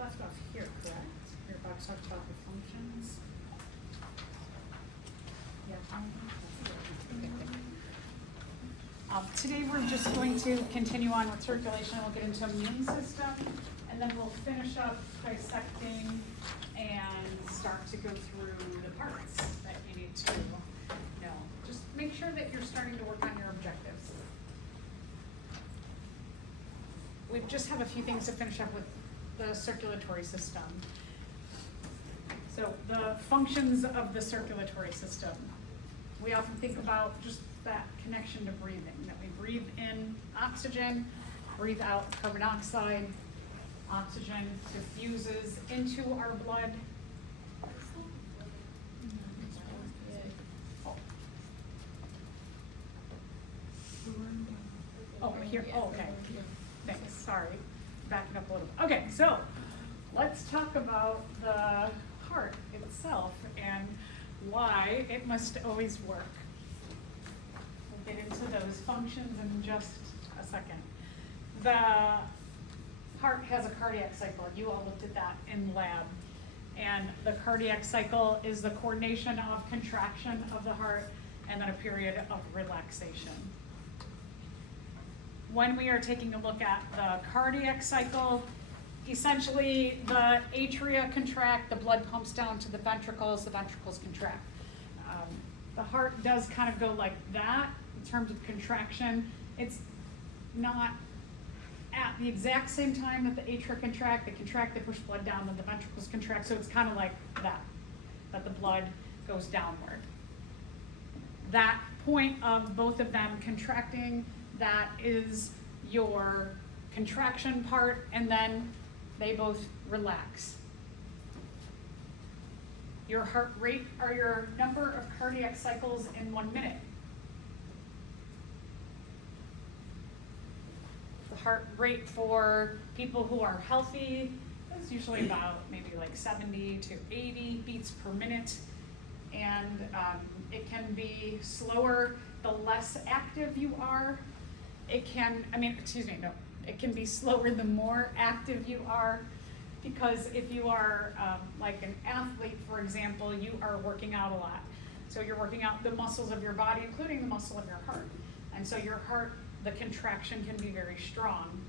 left off here, correct? You're about to talk about the functions. Yeah. Today we're just going to continue on with circulation. We'll get into immune system, and then we'll finish up dissecting and start to go through the parts that you need to know. Just make sure that you're starting to work on your objectives. We just have a few things to finish up with the circulatory system. So the functions of the circulatory system. We often think about just that connection to breathing, that we breathe in oxygen, breathe out carbon dioxide, oxygen diffuses into our blood. Oh, here, oh, okay. Thanks, sorry, backing up a little bit. Okay, so let's talk about the heart itself and why it must always work. We'll get into those functions in just a second. The heart has a cardiac cycle. You all looked at that in lab. And the cardiac cycle is the coordination of contraction of the heart and then a period of relaxation. When we are taking a look at the cardiac cycle, essentially the atria contract, the blood pumps down to the ventricles contract. The heart does kind of go like that in terms of contraction. It's not at the exact same time that the atria contract, they push blood down, then the ventricles contract, so it's kind of like that the blood goes downward. That point of both of them contracting, that is your contraction part, and then they both relax. Your heart rate are your number of cardiac cycles in 1 minute. The heart rate for people who are healthy is usually about maybe like 70 to 80 beats per minute. And it can be slower the less active you are. It can be slower the more active you are, because if you are like an athlete, for example, you are working out a lot. So you're working out the muscles of your body, including the muscle of your heart. And so your heart, the contraction can be very strong,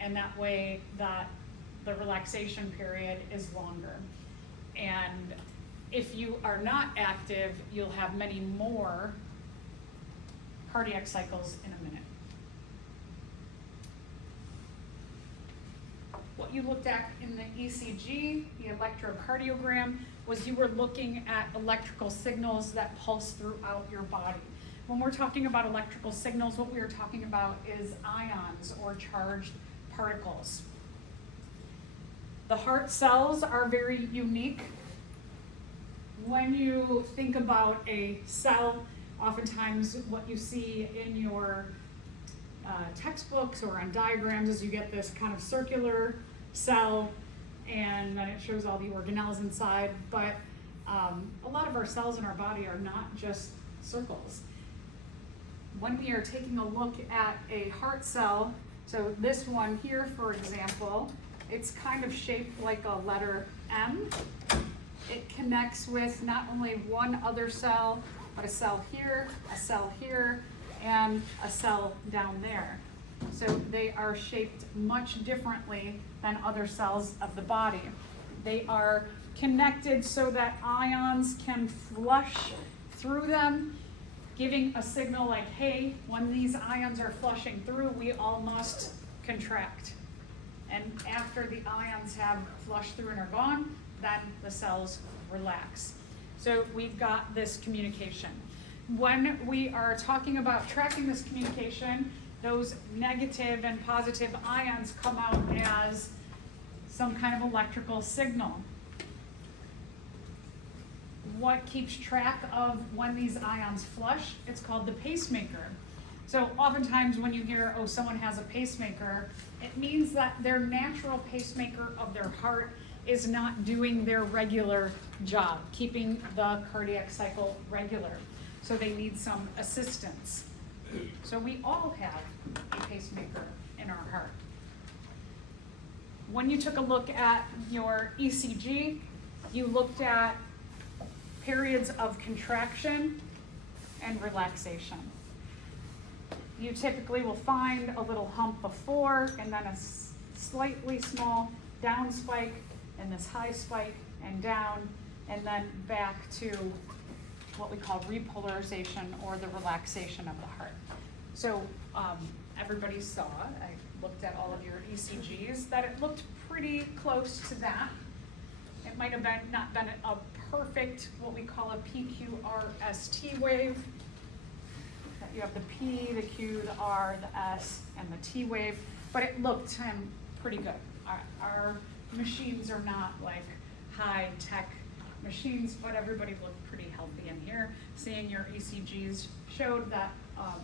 and that way the relaxation period is longer. And if you are not active, you'll have many more cardiac cycles in a minute. What you looked at in the ECG, the electrocardiogram, was you were looking at electrical signals that pulse throughout your body. When we're talking about electrical signals, what we are talking about is ions or charged particles. The heart cells are very unique. When you think about a cell, oftentimes what you see in your textbooks or on diagrams is you get this kind of circular cell, and then it shows all the organelles inside, but a lot of our cells in our body are not just circles. When we are taking a look at a heart cell, so this one here, for example, it's kind of shaped like a letter M. It connects with not only one other cell, but a cell here, and a cell down there. So they are shaped much differently than other cells of the body. They are connected so that ions can flush through them, giving a signal like, hey, when these ions are flushing through, we all must contract. And after the ions have flushed through and are gone, then the cells relax. So we've got this communication. When we are talking about tracking this communication, those negative and positive ions come out as some kind of electrical signal. What keeps track of when these ions flush? It's called the pacemaker. So oftentimes when you hear, oh, someone has a pacemaker, it means that their natural pacemaker of their heart is not doing their regular job, keeping the cardiac cycle regular. So they need some assistance. So we all have a pacemaker in our heart. when you took a look at your ECG, you looked at periods of contraction and relaxation. You typically will find a little hump before and then a slightly small down spike and this high spike and down, and then back to what we call repolarization or the relaxation of the heart. So everybody saw, I looked at all of your ECGs, that it looked pretty close to that. It might have been not been a perfect, what we call a PQRST wave. You have the P, the Q, the R, the S, and the T wave, but it looked pretty good. Our machines are not like high-tech machines, but everybody looked pretty healthy in here. Seeing your ECGs showed that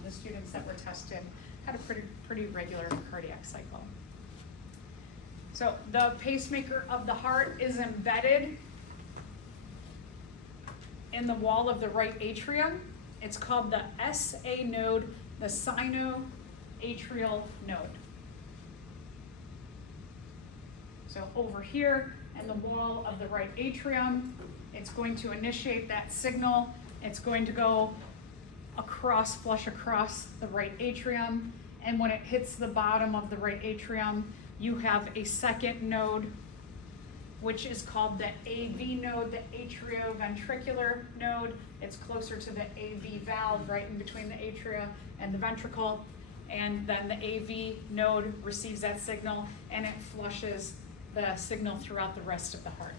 the students that were tested had a pretty regular cardiac cycle. So the pacemaker of the heart is embedded in the wall of the right atrium. It's called the SA node, the sinoatrial node. So over here in the wall of the right atrium, it's going to initiate that signal. It's going to go flush across the right atrium, and when it hits the bottom of the right atrium, you have a second node, which is called the AV node, the atrioventricular node. It's closer to the AV valve, right in between the atria and the ventricle, and then the AV node receives that signal and it flushes the signal throughout the rest of the heart.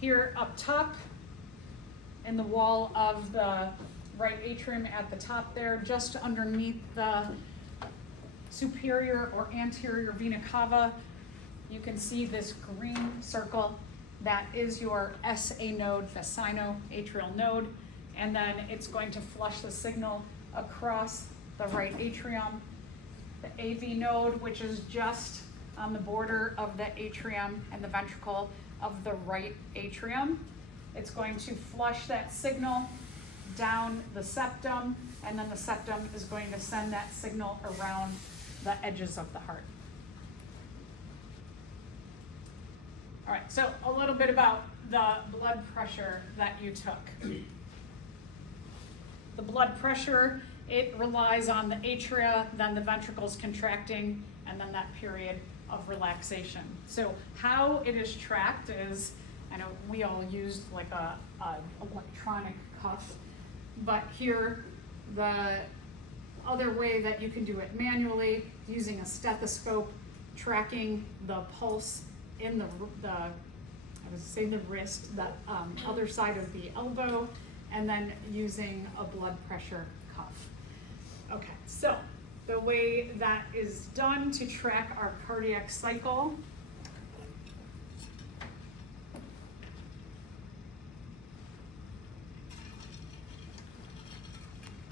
Here up top, in the wall of the right atrium at the top there, just underneath the superior or anterior vena cava, you can see this green circle. That is your SA node, the sinoatrial node, and then it's going to flush the signal across the right atrium. The AV node, which is just on the border of the atrium and the ventricle of the right atrium, it's going to flush that signal down the septum, and then the septum is going to send that signal around the edges of the heart. All right, so a little bit about the blood pressure that you took. The blood pressure, it relies on the atria, then the ventricles contracting, and then that period of relaxation. So how it is tracked is, I know we all used like a electronic cuff, but here the other way that you can do it manually, using a stethoscope, tracking the pulse in the wrist, the other side of the elbow, and then using a blood pressure cuff. Okay, so the way that is done to track our cardiac cycle,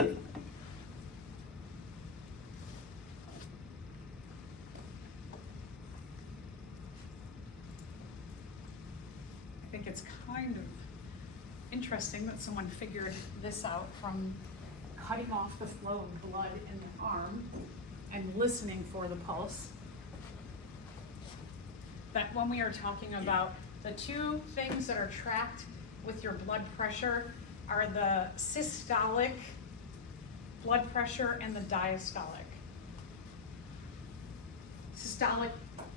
I think it's kind of interesting that someone figured this out from cutting off the flow of blood in the arm and listening for the pulse. That when we are talking about the two things that are tracked with your blood pressure are the systolic blood pressure and the diastolic. Systolic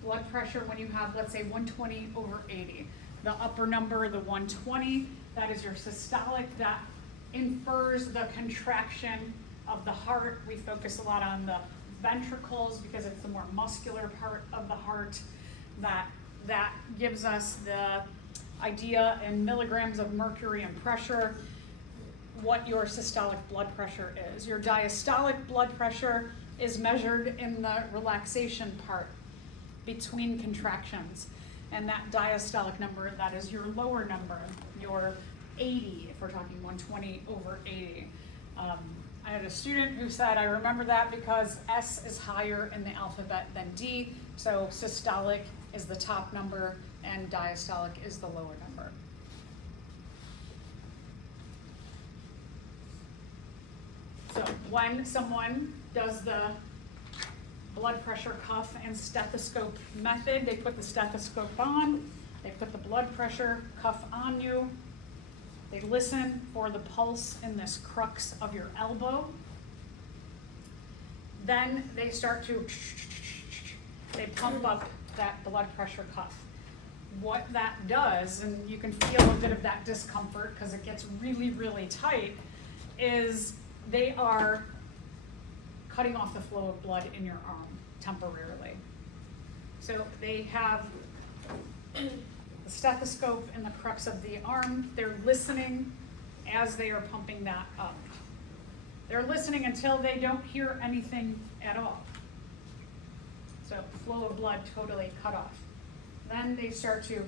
blood pressure, when you have, let's say, 120/80. The upper number, the 120, that is your systolic. That infers the contraction of the heart. We focus a lot on the ventricles because it's the more muscular part of the heart. That gives us the idea in milligrams of mercury and pressure what your systolic blood pressure is. Your diastolic blood pressure is measured in the relaxation part between contractions. And that diastolic number, that is your lower number, your 80, if we're talking 120/80. I had a student who said, I remember that because S is higher in the alphabet than D, so systolic is the top number and diastolic is the lower number. when someone does the blood pressure cuff and stethoscope method, they put the stethoscope on, they put the blood pressure cuff on you, they listen for the pulse in this crux of your elbow. Then they start to, they pump up that blood pressure cuff. What that does, and you can feel a bit of that discomfort because it gets really, really tight, is they are cutting off the flow of blood in your arm temporarily. So they have the stethoscope in the crux of the arm. They're listening as they are pumping that up. They're listening until they don't hear anything at all. So flow of blood totally cut off. Then they start to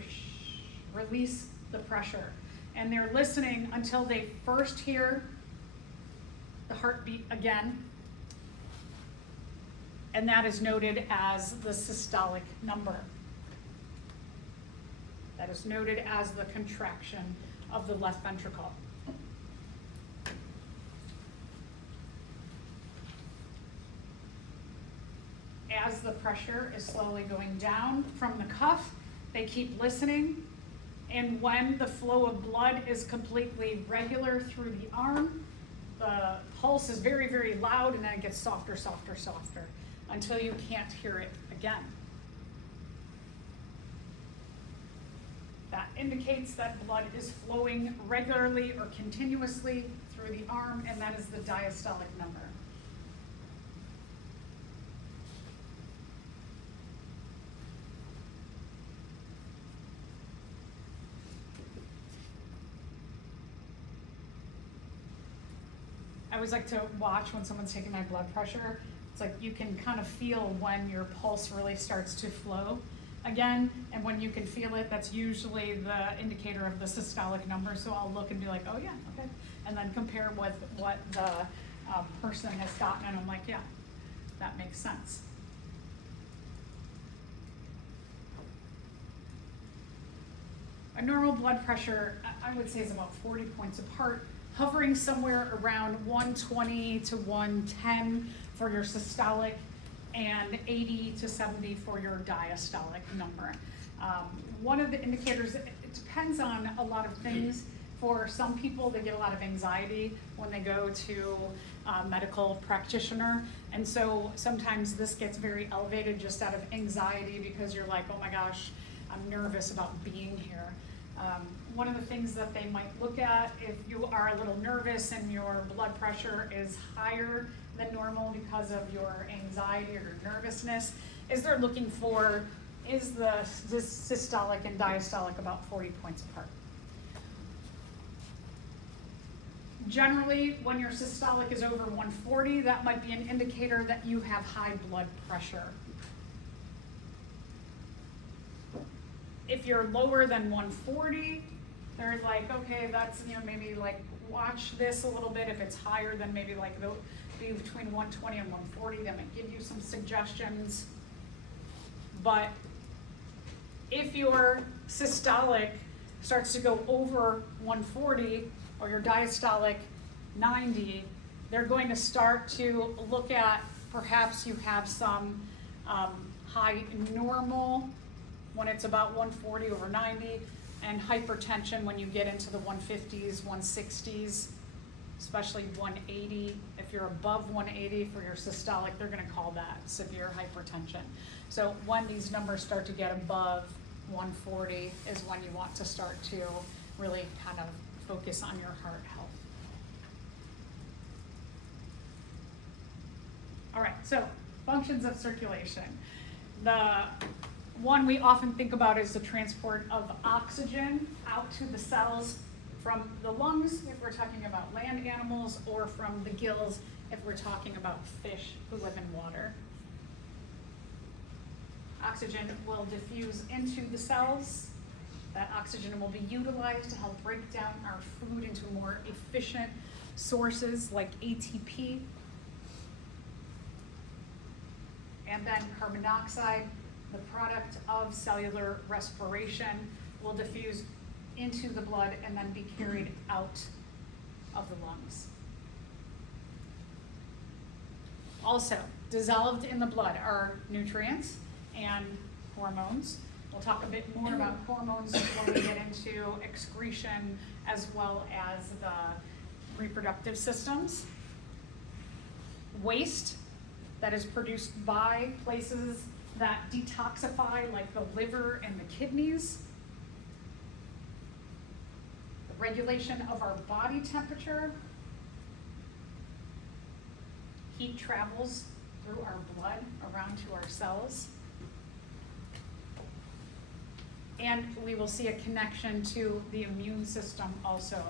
release the pressure. And they're listening until they first hear the heartbeat again. And that is noted as the systolic number. That is noted as the contraction of the left ventricle. As the pressure is slowly going down from the cuff, they keep listening. And when the flow of blood is completely regular through the arm, the pulse is very, very loud, and then it gets softer, softer, softer, until you can't hear it again. That indicates that blood is flowing regularly or continuously through the arm, and that is the diastolic number. I always like to watch when someone's taking my blood pressure. It's like you can kind of feel when your pulse really starts to flow again, and when you can feel it, that's usually the indicator of the systolic number. So I'll look and be like, oh yeah, okay, and then compare with what the person has gotten, and I'm like, yeah, that makes sense. A normal blood pressure, I would say, is about 40 points apart, hovering somewhere around 120 to 110 for your systolic and 80 to 70 for your diastolic number. One of the indicators, it depends on a lot of things. For some people, they get a lot of anxiety when they go to a medical practitioner, and so sometimes this gets very elevated just out of anxiety because you're like, oh my gosh, I'm nervous about being here. One of the things that they might look at if you are a little nervous and your blood pressure is higher than normal because of your anxiety or your nervousness is they're looking for, is this systolic and diastolic about 40 points apart. Generally, when your systolic is over 140, that might be an indicator that you have high blood pressure. If you're lower than 140, they're like, okay, that's, maybe like watch this a little bit. If it's higher than maybe like be between 120 and 140, that might give you some suggestions. But if your systolic starts to go over 140 or your diastolic 90, they're going to start to look at perhaps you have some high normal when it's about 140 over 90, and hypertension when you get into the 150s, 160s, especially 180. If you're above 180 for your systolic, they're going to call that severe hypertension. So when these numbers start to get above 140 is when you want to start to really kind of focus on your heart health. All right, so functions of circulation. The one we often think about is the transport of oxygen out to the cells from the lungs, if we're talking about land animals, or from the gills, if we're talking about fish who live in water. Oxygen will diffuse into the cells. That oxygen will be utilized to help break down our food into more efficient sources like ATP. And then carbon dioxide, the product of cellular respiration, will diffuse into the blood and then be carried out of the lungs. Also, dissolved in the blood are nutrients and hormones. We'll talk a bit more about hormones when we get into excretion as well as the reproductive systems. Waste that is produced by places that detoxify, like the liver and the kidneys. The regulation of our body temperature. Heat travels through our blood around to our cells. And we will see a connection to the immune system also.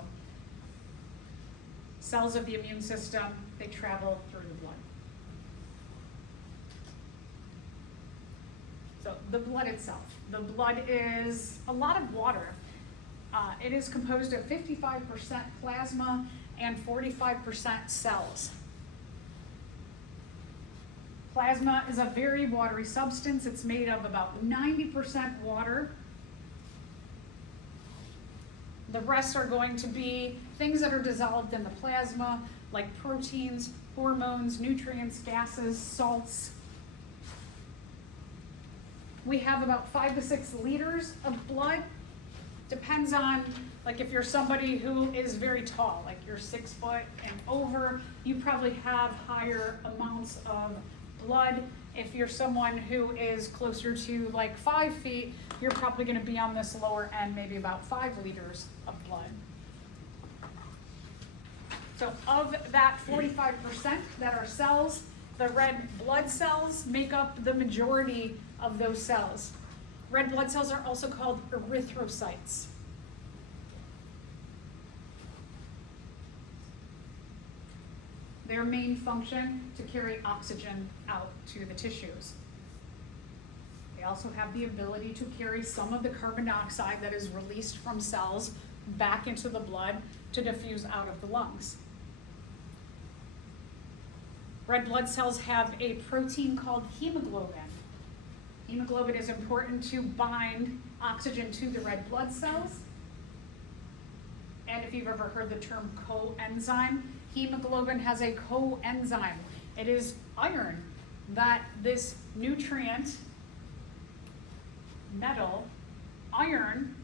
Cells of the immune system, they travel through the blood. So the blood itself. The blood is a lot of water. It is composed of 55% plasma and 45% cells. Plasma is a very watery substance. It's made of about 90% water. The rest are going to be things that are dissolved in the plasma, like proteins, hormones, nutrients, gases, salts. We have about 5 to 6 liters of blood. Depends on, like if you're somebody who is very tall, like you're 6 foot and over, you probably have higher amounts of blood. If you're someone who is closer to like 5 feet, you're probably going to be on this lower end, maybe about 5 liters of blood. So of that 45% that are cells, the red blood cells make up the majority of those cells. Red blood cells are also called erythrocytes. Their main function to carry oxygen out to the tissues. They also have the ability to carry some of the carbon dioxide that is released from cells back into the blood to diffuse out of the lungs. Red blood cells have a protein called hemoglobin. Hemoglobin is important to bind oxygen to the red blood cells. And if you've ever heard the term coenzyme, hemoglobin has a coenzyme. It is iron that this nutrient, metal, iron,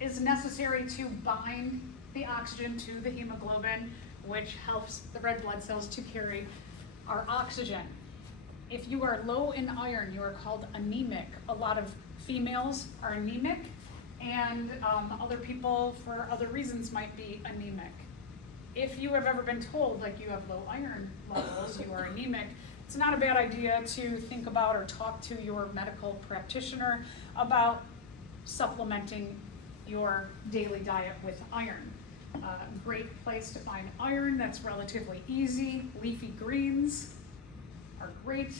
is necessary to bind the oxygen to the hemoglobin, which helps the red blood cells to carry our oxygen. If you are low in iron, you are called anemic. A lot of females are anemic, and other people, for other reasons, might be anemic. If you have ever been told, like, you have low iron levels, you are anemic, it's not a bad idea to think about or talk to your medical practitioner about supplementing your daily diet with iron. Great place to find iron that's relatively easy. Leafy greens are great.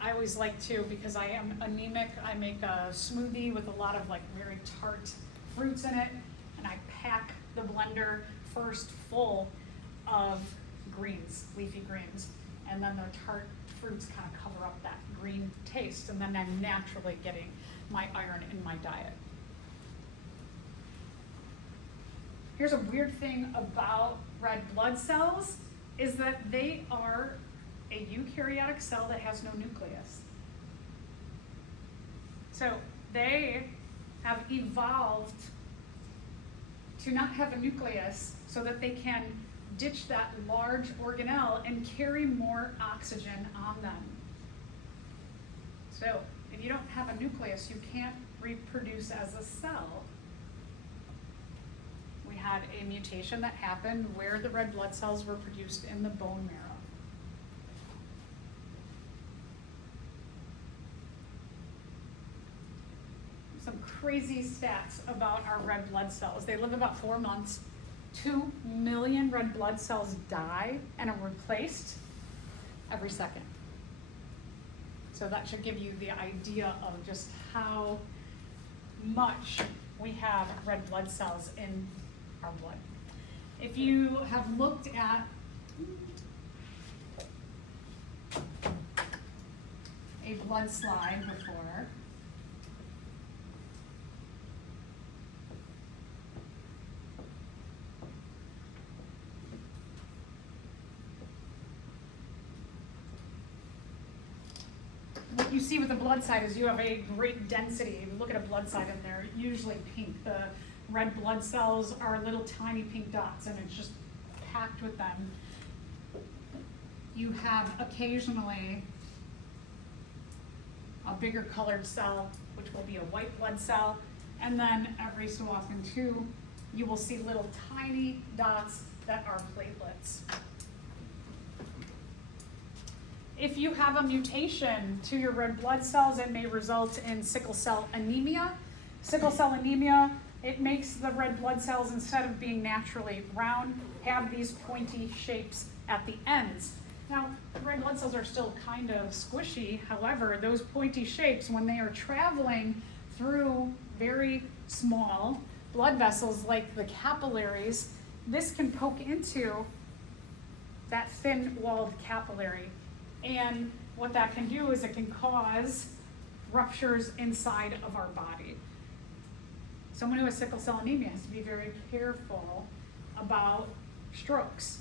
I always like to, because I am anemic, I make a smoothie with a lot of like very tart fruits in it, and I pack the blender first full of greens, leafy greens, and then the tart fruits kind of cover up that green taste, and then I'm naturally getting my iron in my diet. Here's a weird thing about red blood cells, is that they are a eukaryotic cell that has no nucleus. So they have evolved to not have a nucleus so that they can ditch that large organelle and carry more oxygen on them. So if you don't have a nucleus, you can't reproduce as a cell. We had a mutation that happened where the red blood cells were produced in the bone marrow. Some crazy stats about our red blood cells. They live about 4 months. 2 million red blood cells die and are replaced every second. So that should give you the idea of just how much we have red blood cells in our blood. If you have looked at a blood slide before, what you see with the blood side is you have a great density. If you look at a blood side in there, usually pink. The red blood cells are little tiny pink dots, and it's just packed with them. You have occasionally a bigger colored cell, which will be a white blood cell, and then every so often too, you will see little tiny dots that are platelets. If you have a mutation to your red blood cells, it may result in sickle cell anemia. Sickle cell anemia, it makes the red blood cells, instead of being naturally round, have these pointy shapes at the ends. Now, red blood cells are still kind of squishy. However, those pointy shapes, when they are traveling through very small blood vessels like the capillaries, this can poke into that thin-walled capillary. And what that can do is it can cause ruptures inside of our body. Someone who has sickle cell anemia has to be very careful about strokes.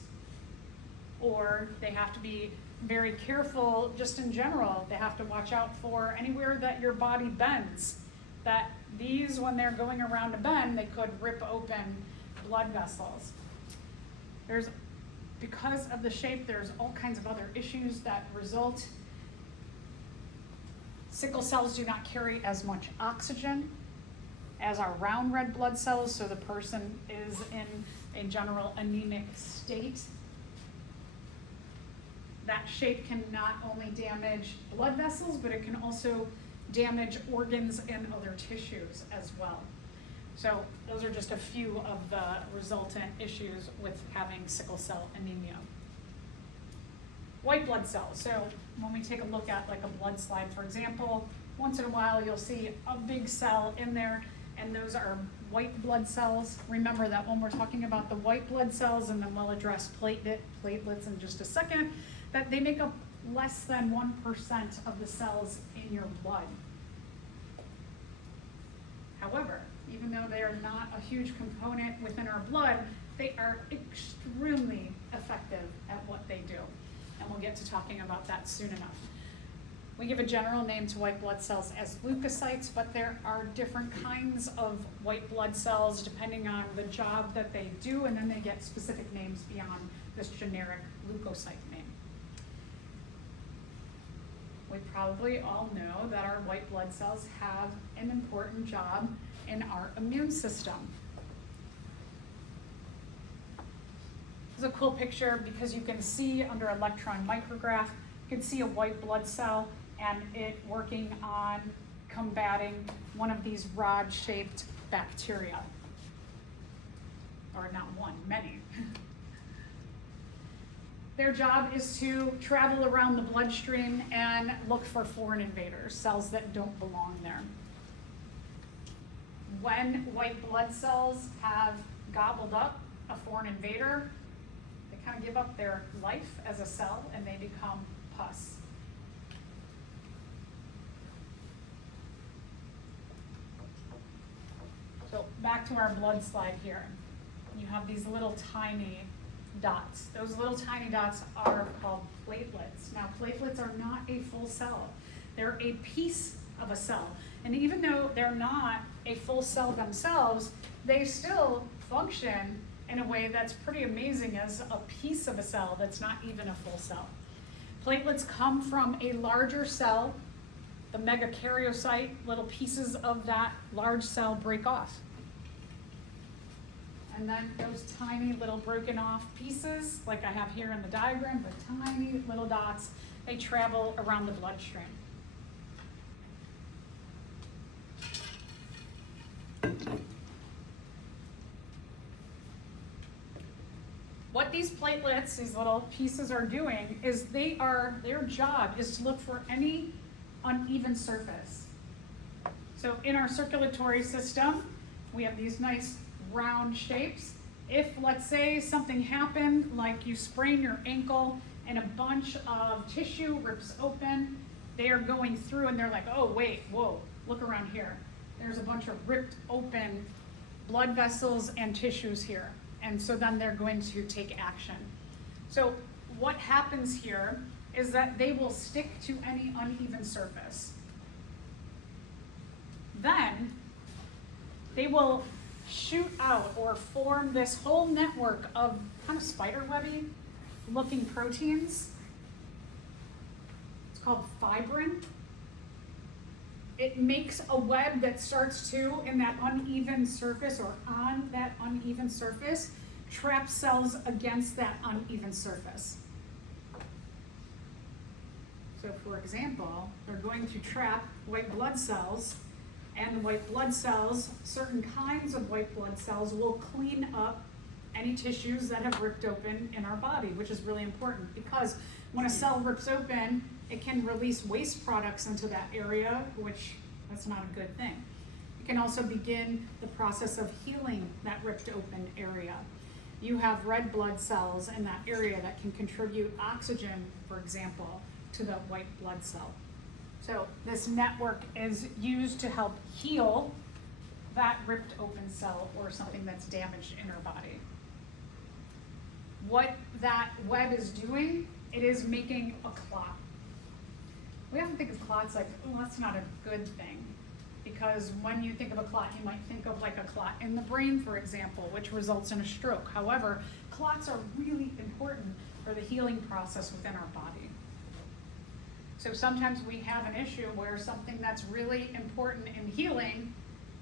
Or they have to be very careful just in general. They have to watch out for anywhere that your body bends. That these, when they're going around a bend, they could rip open blood vessels. Because of the shape, there's all kinds of other issues that result. Sickle cells do not carry as much oxygen as our round red blood cells, so the person is in a general anemic state. That shape can not only damage blood vessels, but it can also damage organs and other tissues as well. So those are just a few of the resultant issues with having sickle cell anemia. White blood cells. So when we take a look at like a blood slide, for example, once in a while you'll see a big cell in there, and those are white blood cells. Remember that when we're talking about the white blood cells, and then we'll address platelets in just a second, that they make up less than 1% of the cells in your blood. However, even though they are not a huge component within our blood, they are extremely effective at what they do. And we'll get to talking about that soon enough. We give a general name to white blood cells as leukocytes, but there are different kinds of white blood cells depending on the job that they do, and then they get specific names beyond this generic leukocyte name. We probably all know that our white blood cells have an important job in our immune system. This is a cool picture because you can see under electron micrograph, you can see a white blood cell and it working on combating one of these rod-shaped bacteria. Or not one, many. Their job is to travel around the bloodstream and look for foreign invaders, cells that don't belong there. When white blood cells have gobbled up a foreign invader, they kind of give up their life as a cell and they become pus. So back to our blood slide here. You have these little tiny dots. Those little tiny dots are called platelets. Now, platelets are not a full cell. They're a piece of a cell. And even though they're not a full cell themselves, they still function in a way that's pretty amazing as a piece of a cell that's not even a full cell. Platelets come from a larger cell. The megakaryocyte, little pieces of that large cell break off. And then those tiny little broken off pieces, like I have here in the diagram, the tiny little dots, they travel around the bloodstream. What these platelets, these little pieces are doing is their job is to look for any uneven surface. So in our circulatory system, we have these nice round shapes. If, let's say, something happened, like you sprain your ankle and a bunch of tissue rips open, they are going through and they're like, oh wait, whoa, look around here. There's a bunch of ripped open blood vessels and tissues here. And so then they're going to take action. So what happens here is that they will stick to any uneven surface. Then they will shoot out or form this whole network of kind of spiderwebby looking proteins. It's called fibrin. It makes a web that starts to, in that uneven surface or on that uneven surface, trap cells against that uneven surface. So for example, they're going to trap white blood cells, and the white blood cells, certain kinds of white blood cells, will clean up any tissues that have ripped open in our body, which is really important because when a cell rips open, it can release waste products into that area, which that's not a good thing. It can also begin the process of healing that ripped open area. You have red blood cells in that area that can contribute oxygen, for example, to the white blood cell. So this network is used to help heal that ripped open cell or something that's damaged in our body. What that web is doing, it is making a clot. We often think of clots like, oh, that's not a good thing. Because when you think of a clot, you might think of like a clot in the brain, for example, which results in a stroke. However, clots are really important for the healing process within our body. So sometimes we have an issue where something that's really important in healing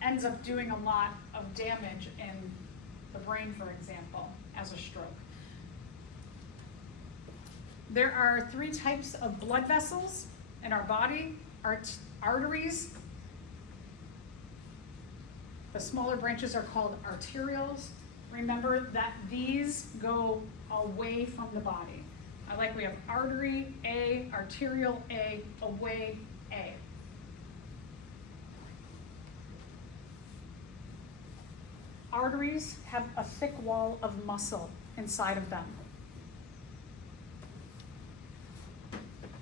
ends up doing a lot of damage in the brain, for example, as a stroke. There are 3 types of blood vessels in our body: arteries. The smaller branches are called arterioles. Remember that these go away from the body. We have artery A, arterial A, away A. Arteries have a thick wall of muscle inside of them.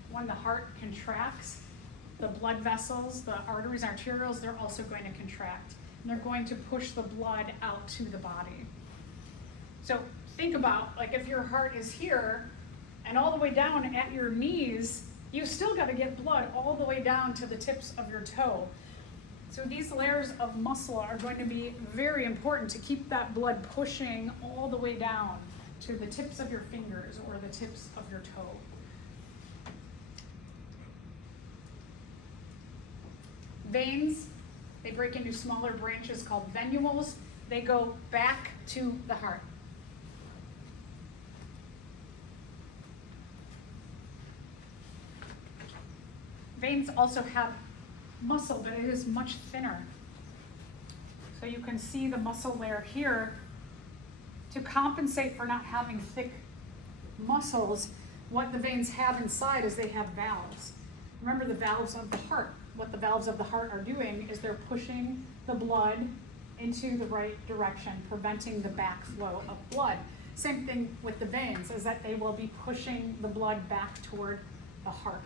When the heart contracts, the blood vessels, the arteries and arterioles, they're also going to contract. And they're going to push the blood out to the body. So think about, like, if your heart is here and all the way down at your knees, you still got to get blood all the way down to the tips of your toe. So these layers of muscle are going to be very important to keep that blood pushing all the way down to the tips of your fingers or the tips of your toe. Veins, they break into smaller branches called venules. They go back to the heart. Veins also have muscle, but it is much thinner. So you can see the muscle layer here. To compensate for not having thick muscles, what the veins have inside is they have valves. Remember the valves of the heart. What the valves of the heart are doing is they're pushing the blood into the right direction, preventing the backflow of blood. Same thing with the veins, is that they will be pushing the blood back toward the heart.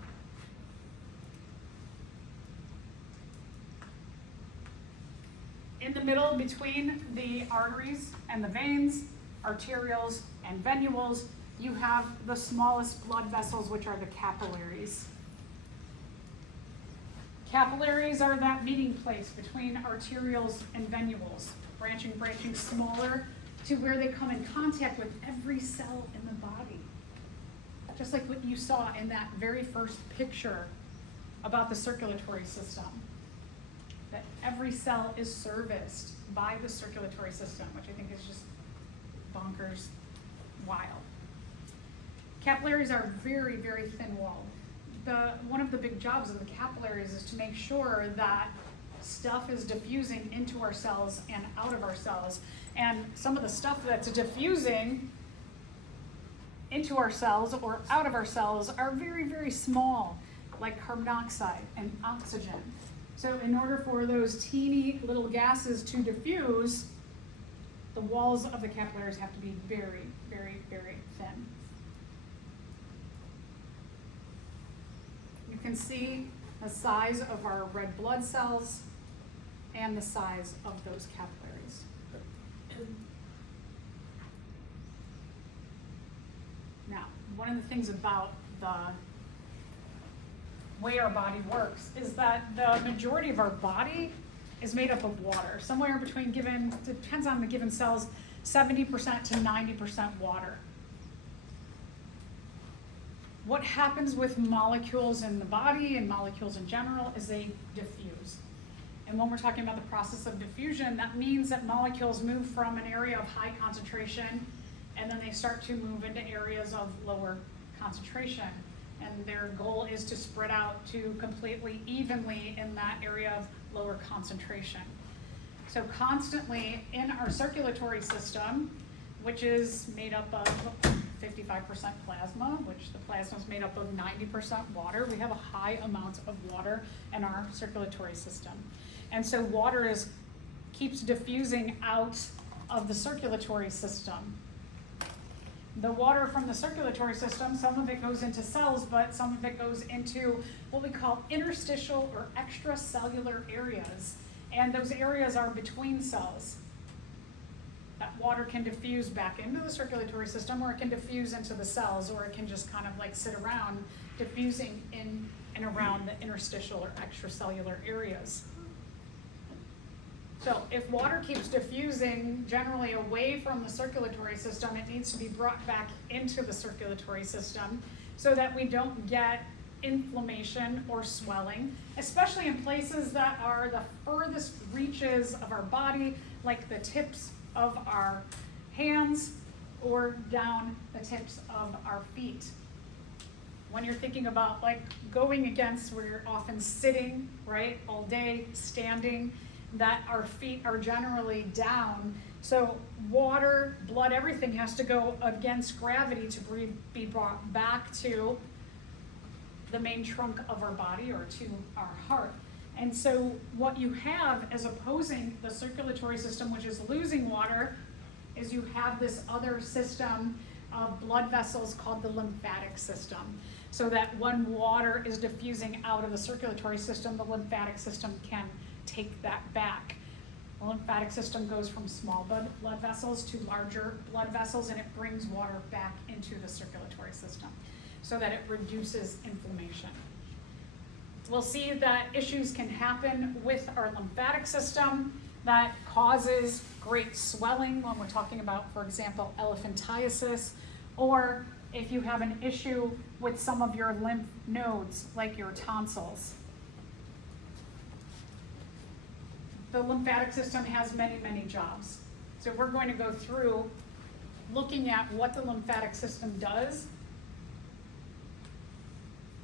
In the middle between the arteries and the veins, arterioles and venules, you have the smallest blood vessels, which are the capillaries. Capillaries are that meeting place between arterioles and venules, branching smaller to where they come in contact with every cell in the body. Just like what you saw in that very first picture about the circulatory system. That every cell is serviced by the circulatory system, which I think is just bonkers wild. Capillaries are very, very thin-walled. One of the big jobs of the capillaries is to make sure that stuff is diffusing into our cells and out of our cells. And some of the stuff that's diffusing into our cells or out of our cells are very, very small, like carbon dioxide and oxygen. So in order for those teeny little gases to diffuse, the walls of the capillaries have to be very, very, very thin. You can see the size of our red blood cells and the size of those capillaries. Now, one of the things about the way our body works is that the majority of our body is made up of water, somewhere between depends on the given cells, 70% to 90% water. What happens with molecules in the body and molecules in general is they diffuse. And when we're talking about the process of diffusion, that means that molecules move from an area of high concentration and then they start to move into areas of lower concentration. And their goal is to spread out to completely evenly in that area of lower concentration. So constantly in our circulatory system, which is made up of 55% plasma, which the plasma is made up of 90% water. We have a high amount of water in our circulatory system. And so water keeps diffusing out of the circulatory system. The water from the circulatory system, some of it goes into cells, but some of it goes into what we call interstitial or extracellular areas. And those areas are between cells. That water can diffuse back into the circulatory system, or it can diffuse into the cells, or it can just kind of like sit around diffusing in and around the interstitial or extracellular areas. So if water keeps diffusing generally away from the circulatory system, it needs to be brought back into the circulatory system so that we don't get inflammation or swelling, especially in places that are the furthest reaches of our body, like the tips of our hands or down the tips of our feet. When you're thinking about like going against where you're often sitting, right, all day, standing, that our feet are generally down. So water, blood, everything has to go against gravity to be brought back to the main trunk of our body or to our heart. And so what you have as opposing the circulatory system, which is losing water, is you have this other system of blood vessels called the lymphatic system. So that when water is diffusing out of the circulatory system, the lymphatic system can take that back. The lymphatic system goes from small blood vessels to larger blood vessels, and it brings water back into the circulatory system so that it reduces inflammation. We'll see that issues can happen with our lymphatic system that causes great swelling when we're talking about, for example, elephantiasis, or if you have an issue with some of your lymph nodes, like your tonsils. The lymphatic system has many, many jobs. So we're going to go through looking at what the lymphatic system does.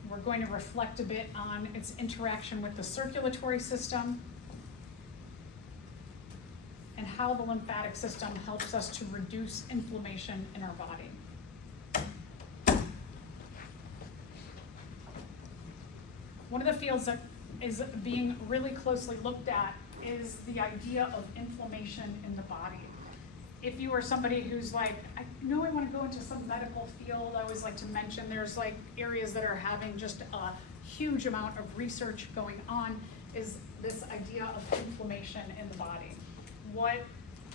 We're going to reflect a bit on its interaction with the circulatory system and how the lymphatic system helps us to reduce inflammation in our body. One of the fields that is being really closely looked at is the idea of inflammation in the body. If you are somebody who's like, I know I want to go into some medical field, I always like to mention there's like areas that are having just a huge amount of research going on, is this idea of inflammation in the body. What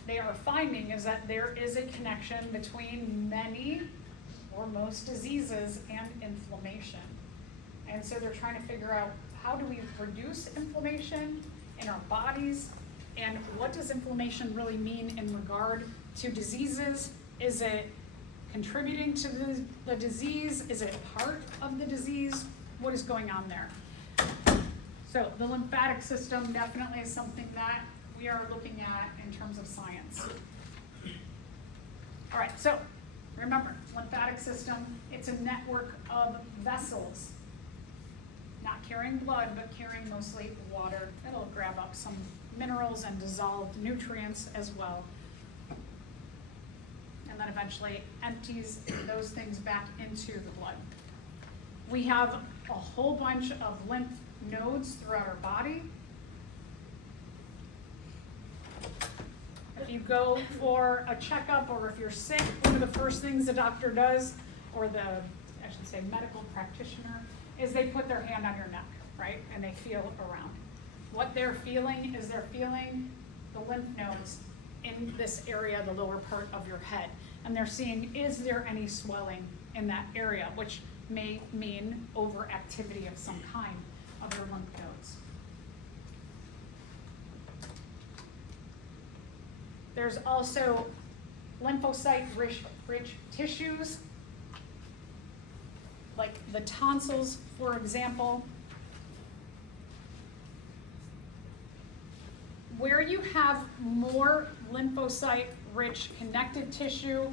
they are finding is that there is a connection between many or most diseases and inflammation. And so they're trying to figure out, how do we reduce inflammation in our bodies, and what does inflammation really mean in regard to diseases? Is it contributing to the disease? Is it part of the disease? What is going on there? So the lymphatic system definitely is something that we are looking at in terms of science. All right, so remember, lymphatic system, it's a network of vessels, not carrying blood, but carrying mostly water. It'll grab up some minerals and dissolved nutrients as well. And then eventually empties those things back into the blood. We have a whole bunch of lymph nodes throughout our body. If you go for a checkup or if you're sick, one of the first things the doctor does, or I should say medical practitioner, is they put their hand on your neck, right? And they feel around. What they're feeling is they're feeling the lymph nodes in this area, the lower part of your head. and they're seeing, is there any swelling in that area, which may mean overactivity of some kind of your lymph nodes. There's also lymphocyte-rich tissues, like the tonsils, for example. Where you have more lymphocyte-rich connective tissue,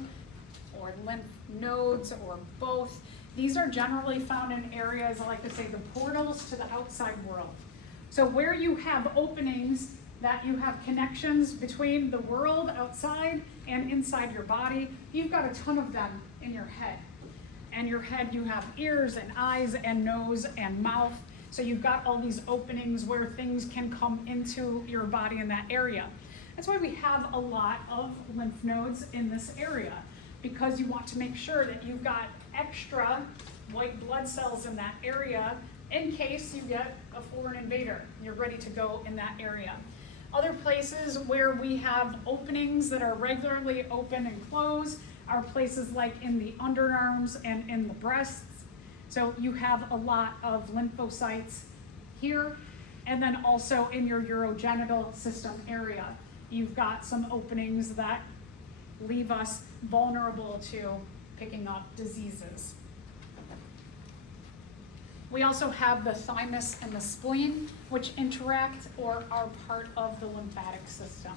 or lymph nodes, or both, these are generally found in areas, I like to say, the portals to the outside world. So where you have openings that you have connections between the world outside and inside your body, you've got a ton of them in your head. And your head, you have ears and eyes and nose and mouth. So you've got all these openings where things can come into your body in that area. That's why we have a lot of lymph nodes in this area, because you want to make sure that you've got extra white blood cells in that area in case you get a foreign invader. You're ready to go in that area. Other places where we have openings that are regularly open and close are places like in the underarms and in the breasts. So you have a lot of lymphocytes here, and then also in your urogenital system area. You've got some openings that leave us vulnerable to picking up diseases. We also have the thymus and the spleen, which interact or are part of the lymphatic system.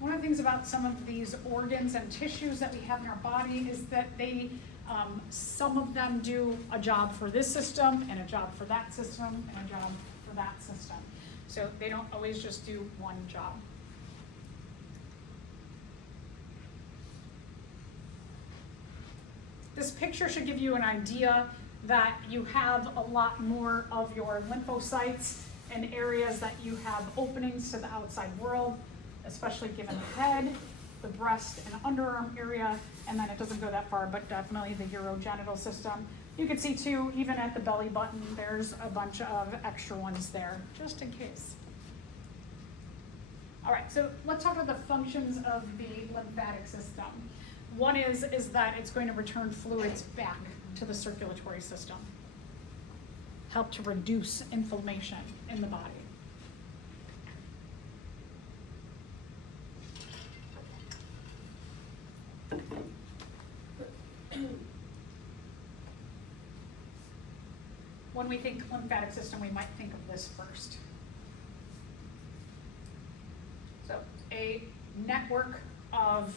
One of the things about some of these organs and tissues that we have in our body is that they, some of them do a job for this system, and a job for that system, and a job for that system. So they don't always just do one job. This picture should give you an idea that you have a lot more of your lymphocytes in areas that you have openings to the outside world, especially given the head, the breast and underarm area, and then it doesn't go that far, but definitely the urogenital system. You can see too, even at the belly button, there's a bunch of extra ones there, just in case. All right, so let's talk about the functions of the lymphatic system. One is that it's going to return fluids back to the circulatory system, help to reduce inflammation in the body. When we think lymphatic system, we might think of this first. So a network of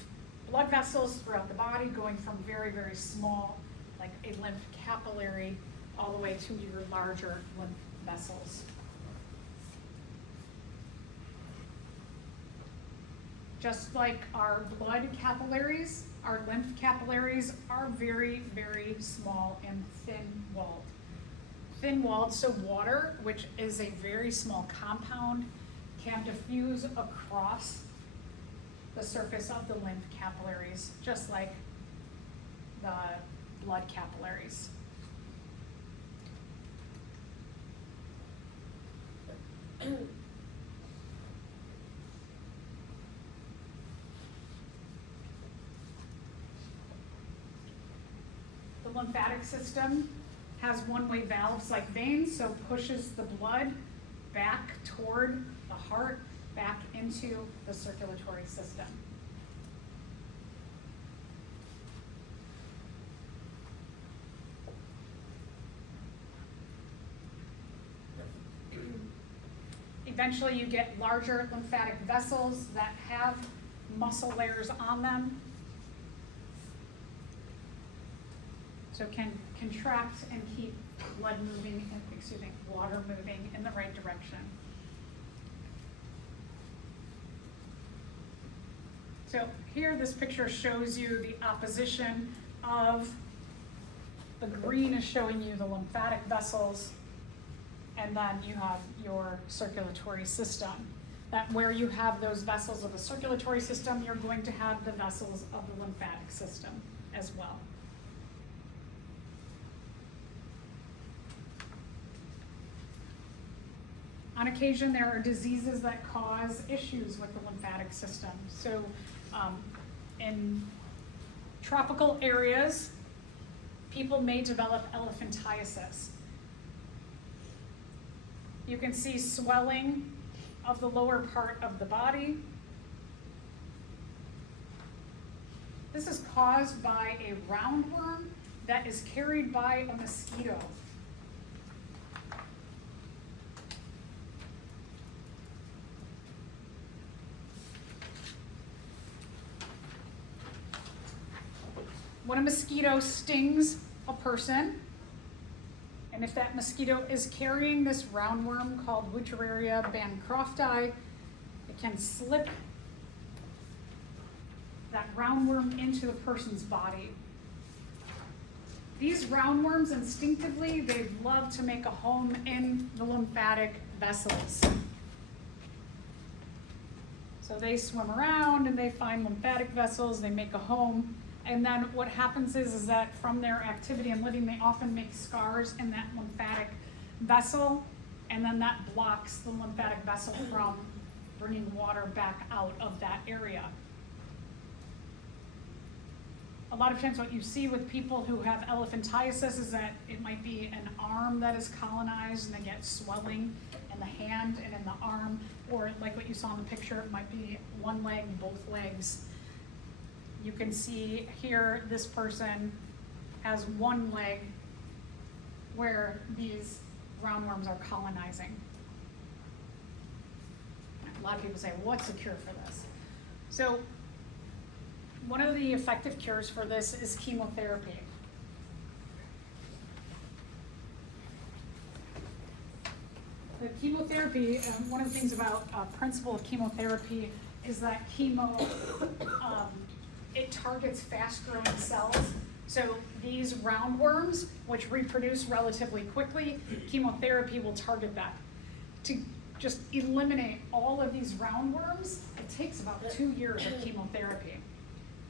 blood vessels throughout the body, going from very, very small, like a lymph capillary, all the way to your larger lymph vessels. Just like our blood capillaries, our lymph capillaries are very, very small and thin-walled. Thin-walled, so water, which is a very small compound, can diffuse across the surface of the lymph capillaries, just like the blood capillaries. The lymphatic system has one-way valves like veins, so pushes the blood back toward the heart, back into the circulatory system. Eventually you get larger lymphatic vessels that have muscle layers on them, so can contract and keep blood moving, water moving in the right direction. So here, this picture shows you the opposition of, the green is showing you the lymphatic vessels, and then you have your circulatory system. That where you have those vessels of the circulatory system, you're going to have the vessels of the lymphatic system as well. On occasion, there are diseases that cause issues with the lymphatic system. So in Tropical areas, people may develop elephantiasis. You can see swelling of the lower part of the body. This is caused by a roundworm that is carried by a mosquito. When a mosquito stings a person, and if that mosquito is carrying this roundworm called Wuchereria bancrofti, it can slip that roundworm into the person's body. These roundworms instinctively, they love to make a home in the lymphatic vessels. So they swim around and they find lymphatic vessels, they make a home. And then what happens is that from their activity and living, they often make scars in that lymphatic vessel, and then that blocks the lymphatic vessel from bringing water back out of that area. A lot of times what you see with people who have elephantiasis is that it might be an arm that is colonized and they get swelling in the hand and in the arm, or like what you saw in the picture, it might be one leg, both legs. You can see here, this person has one leg where these roundworms are colonizing. A lot of people say, what's the cure for this? So one of the effective cures for this is chemotherapy. The chemotherapy, one of the things about principle of chemotherapy is that chemo, it targets fast-growing cells. So these roundworms, which reproduce relatively quickly, chemotherapy will target that. To just eliminate all of these roundworms, it takes about 2 years of chemotherapy.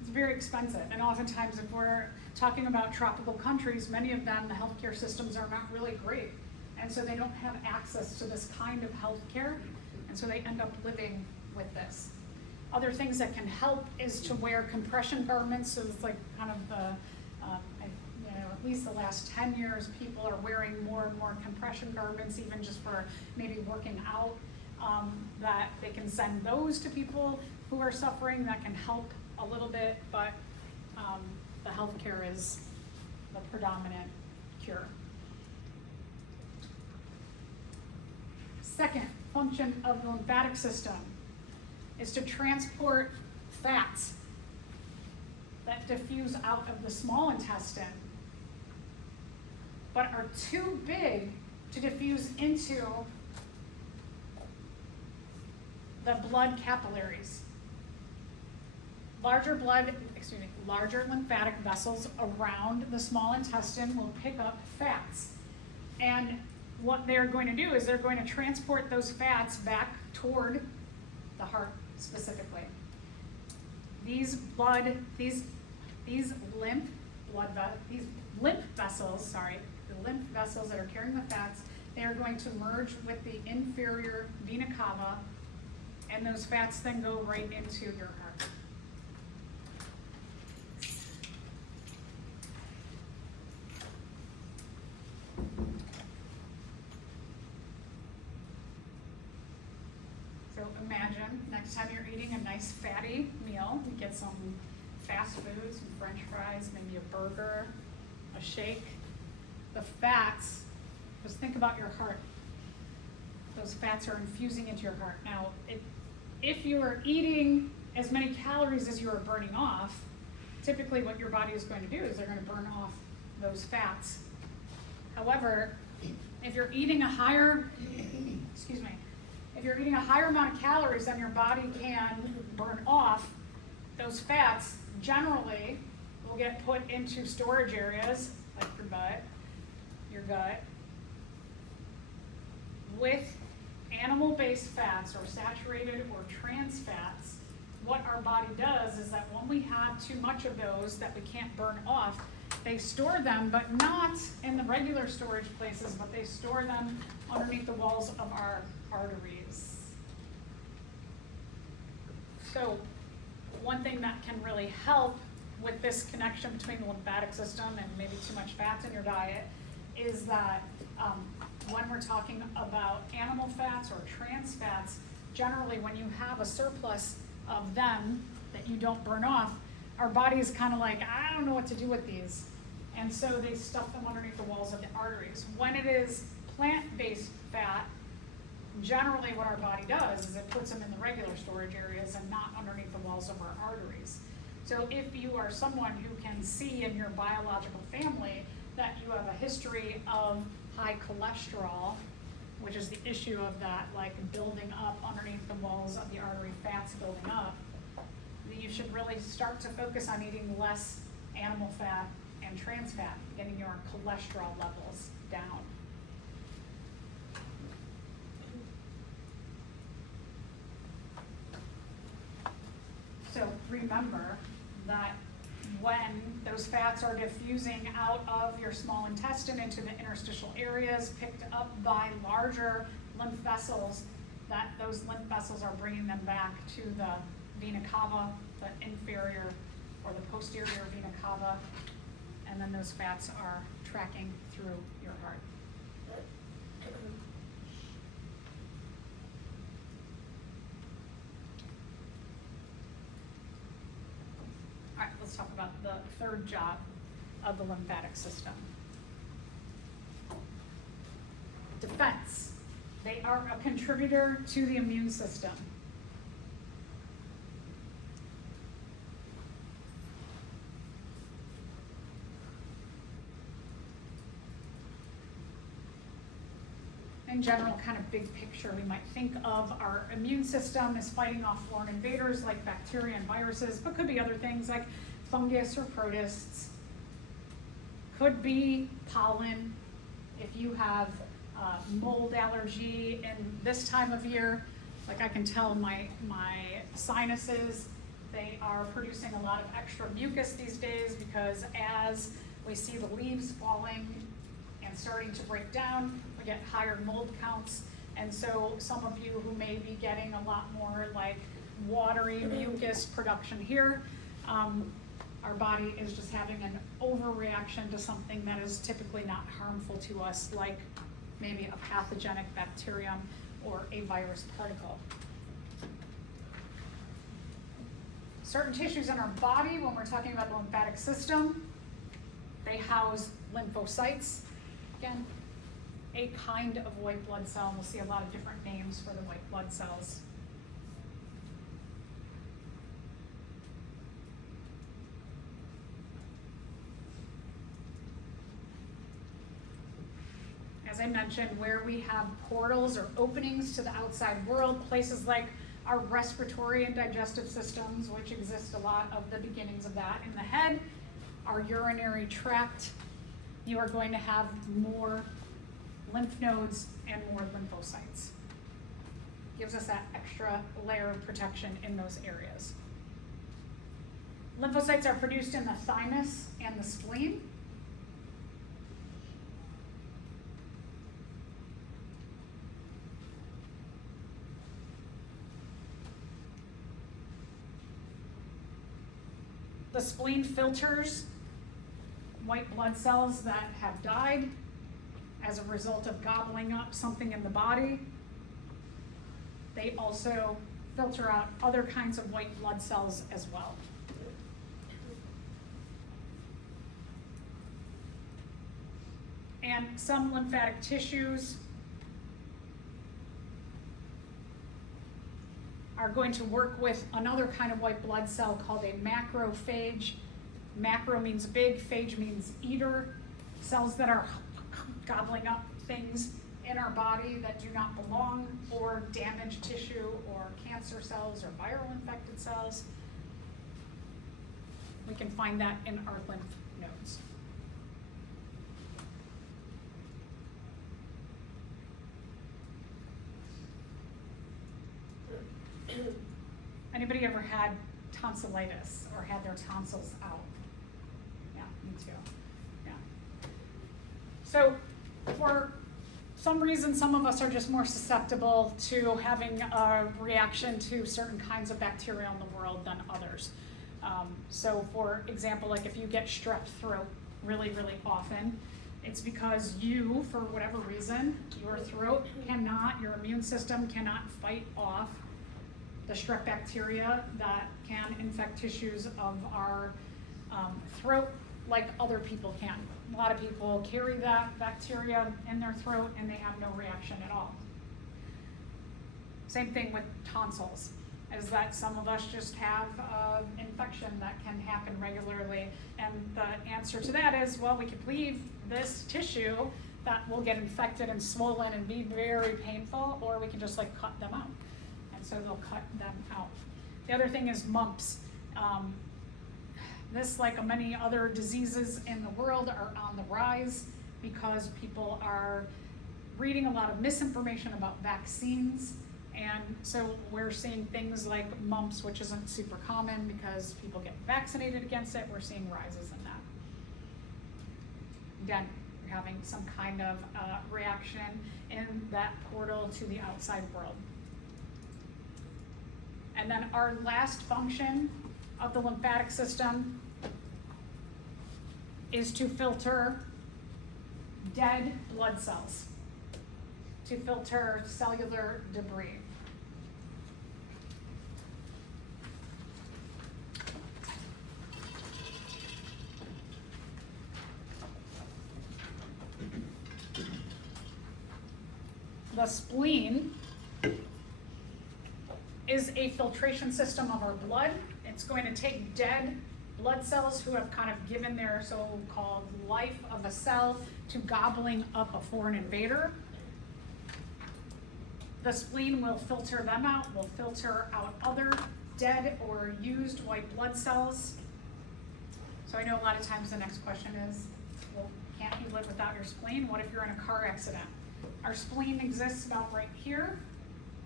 It's very expensive, and oftentimes if we're talking about tropical countries, many of them, the healthcare systems are not really great. And so they don't have access to this kind of healthcare, and so they end up living with this. Other things that can help is to wear compression garments. So it's like kind of the, at least the last 10 years, people are wearing more and more compression garments, even just for maybe working out, that they can send those to people who are suffering. That can help a little bit, but the healthcare is the predominant cure. Second function of the lymphatic system is to transport fats that diffuse out of the small intestine, but are too big to diffuse into the blood capillaries. Larger lymphatic vessels around the small intestine will pick up fats. And what they're going to do is they're going to transport those fats back toward the heart specifically. These lymph vessels, the lymph vessels that are carrying the fats, they are going to merge with the inferior vena cava, and those fats then go right into your heart. So imagine next time you're eating a nice fatty meal, you get some fast food, some French fries, maybe a burger, a shake. The fats, just think about your heart. Those fats are infusing into your heart. Now, if you are eating as many calories as you are burning off, typically what your body is going to do is they're going to burn off those fats. However, if you're eating a higher, if you're eating a higher amount of calories than your body can burn off, those fats generally will get put into storage areas like your gut, with animal-based fats or saturated or trans fats. What our body does is that when we have too much of those that we can't burn off, they store them, but not in the regular storage places, but they store them underneath the walls of our arteries. So one thing that can really help with this connection between the lymphatic system and maybe too much fats in your diet is that when we're talking about animal fats or trans fats, generally when you have a surplus of them that you don't burn off, our body is kind of like, I don't know what to do with these. And so they stuff them underneath the walls of the arteries. When it is plant-based fat, generally what our body does is it puts them in the regular storage areas and not underneath the walls of our arteries. So if you are someone who can see in your biological family that you have a history of high cholesterol, which is the issue of that, like building up underneath the walls of the artery, fats building up, you should really start to focus on eating less animal fat and trans fat, getting your cholesterol levels down. So remember that when those fats are diffusing out of your small intestine into the interstitial areas, picked up by larger lymph vessels, that those lymph vessels are bringing them back to the vena cava, the inferior or the posterior vena cava, and then those fats are tracking through your heart. All right, let's talk about the third job of the lymphatic system. Defense. They are a contributor to the immune system. In general, kind of big picture, we might think of our immune system as fighting off foreign invaders like bacteria and viruses, but could be other things like fungus or protists. Could be pollen. If you have mold allergy in this time of year, like I can tell my sinuses, they are producing a lot of extra mucus these days because as we see the leaves falling and starting to break down, we get higher mold counts. And so some of you who may be getting a lot more like watery mucus production here, our body is just having an overreaction to something that is typically not harmful to us, like maybe a pathogenic bacterium or a virus particle. Certain tissues in our body, when we're talking about the lymphatic system, they house lymphocytes. Again, a kind of white blood cell. We'll see a lot of different names for the white blood cells. As I mentioned, where we have portals or openings to the outside world, places like our respiratory and digestive systems, which exist a lot of the beginnings of that in the head, our urinary tract, you are going to have more lymph nodes and more lymphocytes. Gives us that extra layer of protection in those areas. Lymphocytes are produced in the thymus and the spleen. The spleen filters white blood cells that have died as a result of gobbling up something in the body. They also filter out other kinds of white blood cells as well. And some lymphatic tissues are going to work with another kind of white blood cell called a macrophage. Macro means big, phage means eater. Cells that are gobbling up things in our body that do not belong, or damaged tissue, or cancer cells, or viral infected cells. We can find that in our lymph nodes. Anybody ever had tonsillitis or had their tonsils out? Yeah, me too. Yeah. So for some reason, some of us are just more susceptible to having a reaction to certain kinds of bacteria in the world than others. So for example, like if you get strep throat really, really often, it's because you, for whatever reason, your throat cannot, your immune system cannot fight off the strep bacteria that can infect tissues of our throat like other people can. A lot of people carry that bacteria in their throat and they have no reaction at all. Same thing with tonsils, is that some of us just have infection that can happen regularly. And the answer to that is, well, we could leave this tissue that will get infected and swollen and be very painful, or we can just like cut them out. And so they'll cut them out. The other thing is mumps. This, like many other diseases in the world, are on the rise because people are reading a lot of misinformation about vaccines. And so we're seeing things like mumps, which isn't super common because people get vaccinated against it. We're seeing rises in that. Again, you're having some kind of reaction in that portal to the outside world. And then our last function of the lymphatic system is to filter dead blood cells, to filter cellular debris. The spleen is a filtration system of our blood. It's going to take dead blood cells who have kind of given their so-called life of a cell to gobbling up a foreign invader. The spleen will filter them out, will filter out other dead or used white blood cells. So I know a lot of times the next question is, well, can't you live without your spleen? What if you're in a car accident? Our spleen exists about right here.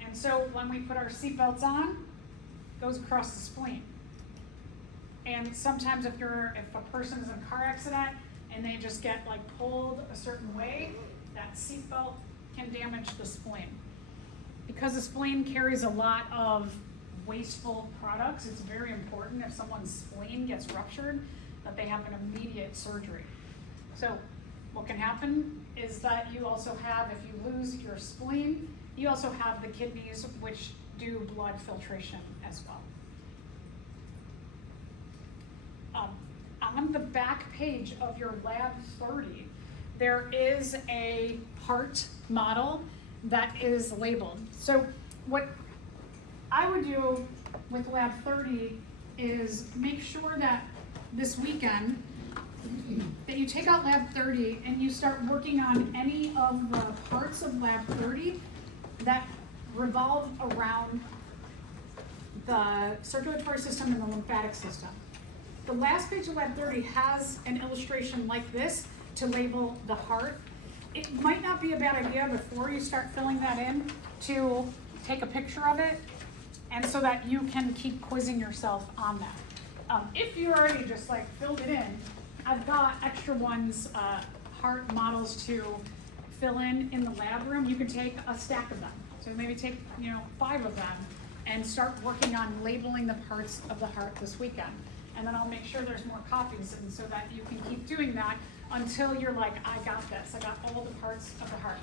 And so when we put our seatbelts on, it goes across the spleen. And sometimes if a person is in a car accident and they just get like pulled a certain way, that seatbelt can damage the spleen. Because the spleen carries a lot of wasteful products, it's very important if someone's spleen gets ruptured that they have an immediate surgery. So what can happen is that you also have, if you lose your spleen, you also have the kidneys, which do blood filtration as well. On the back page of your Lab 30, there is a heart model that is labeled. So what I would do with Lab 30 is make sure that this weekend that you take out Lab 30 and you start working on any of the parts of Lab 30 that revolve around the circulatory system and the lymphatic system. The last page of Lab 30 has an illustration like this to label the heart. It might not be a bad idea before you start filling that in to take a picture of it, and so that you can keep quizzing yourself on that. If you already just like filled it in, I've got extra ones, heart models to fill in the lab room. You can take a stack of them. So maybe take 5 of them and start working on labeling the parts of the heart this weekend. And then I'll make sure there's more copies, and so that you can keep doing that until you're like, I got this, I got all the parts of the heart.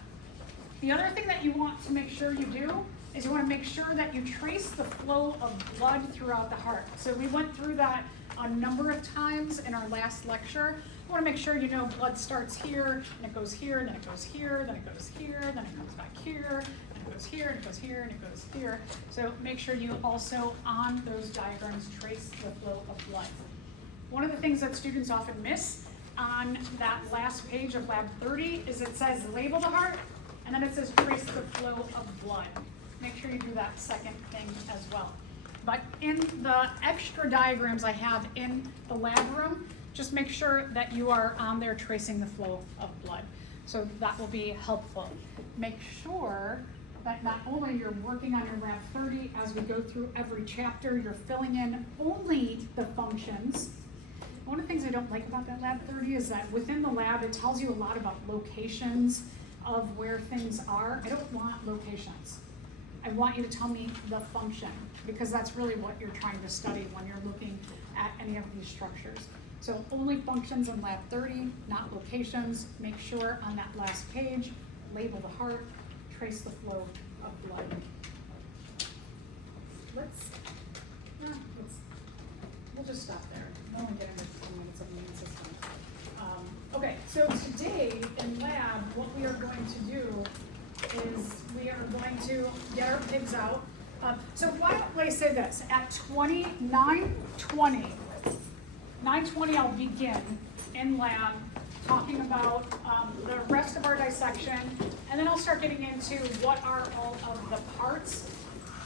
The other thing that you want to make sure you do is you want to make sure that you trace the flow of blood throughout the heart. So we went through that a number of times in our last lecture. You want to make sure you know blood starts here, and it goes here, and then it goes here, then it goes here, then it comes back here, and it goes here, and it goes here, and it goes here. So make sure you also, on those diagrams, trace the flow of blood. One of the things that students often miss on that last page of Lab 30 is it says label the heart, and then it says trace the flow of blood. Make sure you do that second thing as well. But in the extra diagrams I have in the lab room, just make sure that you are on there tracing the flow of blood. So that will be helpful. Make sure that not only you're working on your Lab 30 as we go through every chapter, you're filling in only the functions. One of the things I don't like about that Lab 30 is that within the lab, it tells you a lot about locations of where things are. I don't want locations. I want you to tell me the function, because that's really what you're trying to study when you're looking at any of these structures. So only functions in lab 30, not locations. Make sure on that last page, label the heart, trace the flow of blood. We'll just stop there. We'll only get into 10 minutes of immune system. Okay, so today in lab, what we are going to do is we are going to get our pigs out. So why don't I say this, at 9:20, I'll begin in lab talking about the rest of our dissection, and then I'll start getting into what are all of the parts.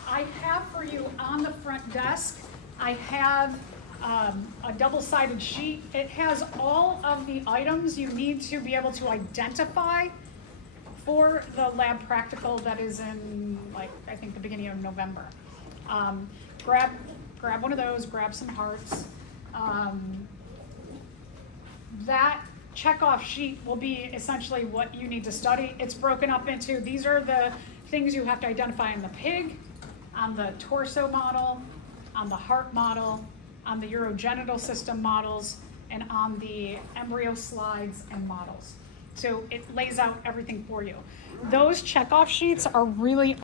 I have for you on the front desk, I have a double-sided sheet. It has all of the items you need to be able to identify for the lab practical that is in, like, I think the beginning of November. Grab one of those, grab some parts. That checkoff sheet will be essentially what you need to study. It's broken up into, these are the things you have to identify in the pig, on the torso model, on the heart model, on the urogenital system models, and on the embryo slides and models. So it lays out everything for you. Those checkoff sheets are really